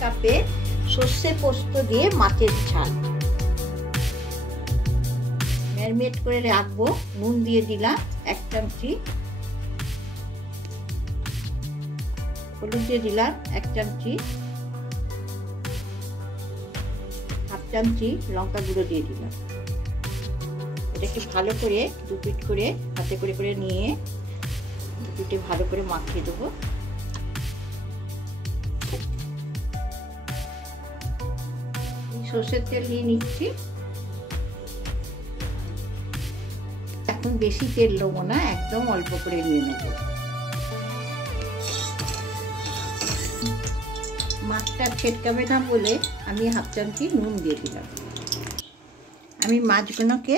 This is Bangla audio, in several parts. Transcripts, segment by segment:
কাপে সর্ষে পোস্ত দিয়ে মাছের ঝাল ম্যারিনেট করে রাখবো। নুন দিয়ে দিলাম 1 চামচি, হলুদ দিয়ে দিলাম 1 চামচি, 1/2 চামচি লঙ্কা গুঁড়ো দিয়ে দিলাম। এটাকে ভালো করে 2 পিঠ করে হাতে করে করে নিয়ে 2 পিঠে ভালো করে মাখিয়ে দেবো। সরষের তেল নিয়ে নিচ্ছি। এখন বেশি তেল দেবো না, একদম অল্প করে নিয়ে নেব। মাছটা ছেটকাবে না বলে আমি 1/2 চামচি নুন দিয়ে দিলাম। আমি মাছগুলোকে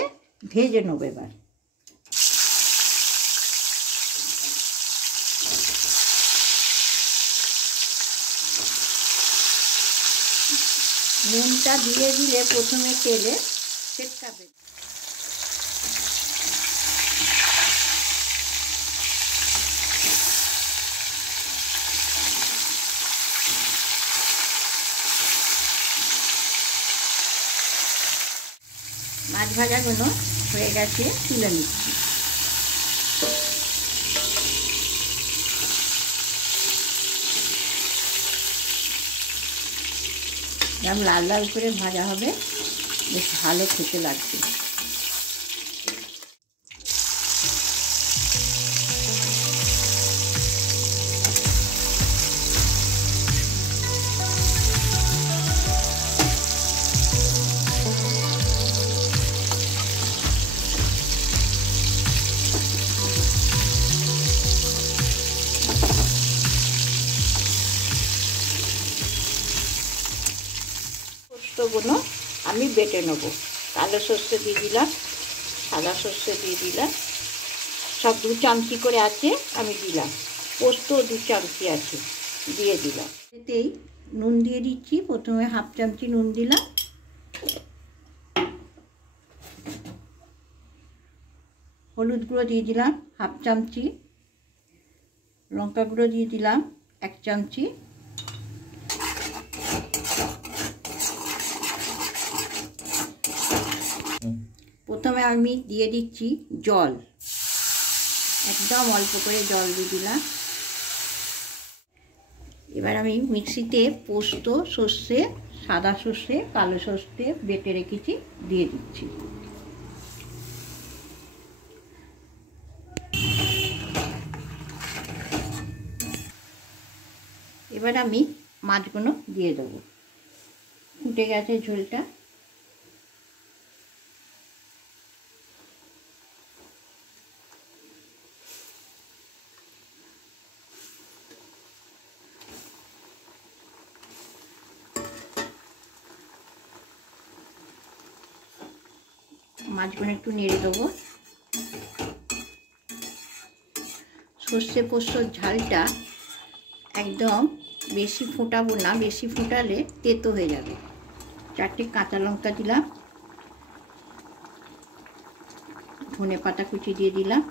ভেজে নেব এবার। নুনটা দিয়ে দিলে প্রথমে তেলে ছেটকাবে। মাছ ভাজাগুলো হয়ে গেছে, তুলে নিচ্ছি। লাল লাল করে ভাজা হবে, বেশ ভালো খেতে লাগবে। পোস্তগুলো আমি বেটে নেব। কালো সর্ষে দিয়ে দিলাম, সাদা সর্ষে দিয়ে দিলাম, সব 2 চামচি করে আছে আমি দিলাম। পোস্ত 2 চামচি আছে, দিয়ে দিলাম। এতেই নুন দিয়ে দিচ্ছি। প্রথমে 1/2 চামচি নুন দিলাম, হলুদ গুঁড়ো দিয়ে দিলাম 1/2 চামচি, লঙ্কা গুঁড়ো দিয়ে দিলাম 1 চামচি, প্রথমে আমি দিয়ে দিচ্ছি জল, একদম অল্প করে জল দিয়ে দিলাম। এবার আমি মিক্সিতে পোস্ত, সর্ষে, সাদা সর্ষে, কালো সর্ষে বেটে রেখেছি দিয়ে দিচ্ছি। এবার আমি মাছগুলো দিয়ে দেবো। ফুটে গেছে ঝোলটা। মাছগুলো একটু নেড়ে দেবো। সর্ষে পোস্তর ঝালটা একদম বেশি ফোটাবো না, বেশি ফোটালে তেতো হয়ে যাবে। 4টে কাঁচা লঙ্কা দিলাম, ধনে পাতা কুচি দিয়ে দিলাম।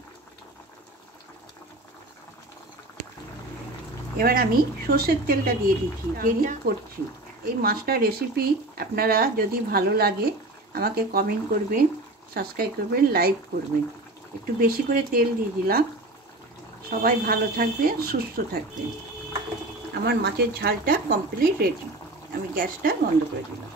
এবার আমি সর্ষের তেলটা দিয়ে দিচ্ছি, দিয়ে করছি। এই মাছটার রেসিপি আপনারা যদি ভালো লাগে আমাকে কমেন্ট করবেন, সাবস্ক্রাইব করবেন, লাইক করবেন। একটু বেশি করে তেল দিয়ে দিলাম। সবাই ভালো থাকবেন, সুস্থ থাকবেন। আমার মাছের ঝালটা কমপ্লিট রেডি। আমি গ্যাসটা বন্ধ করে দিলাম।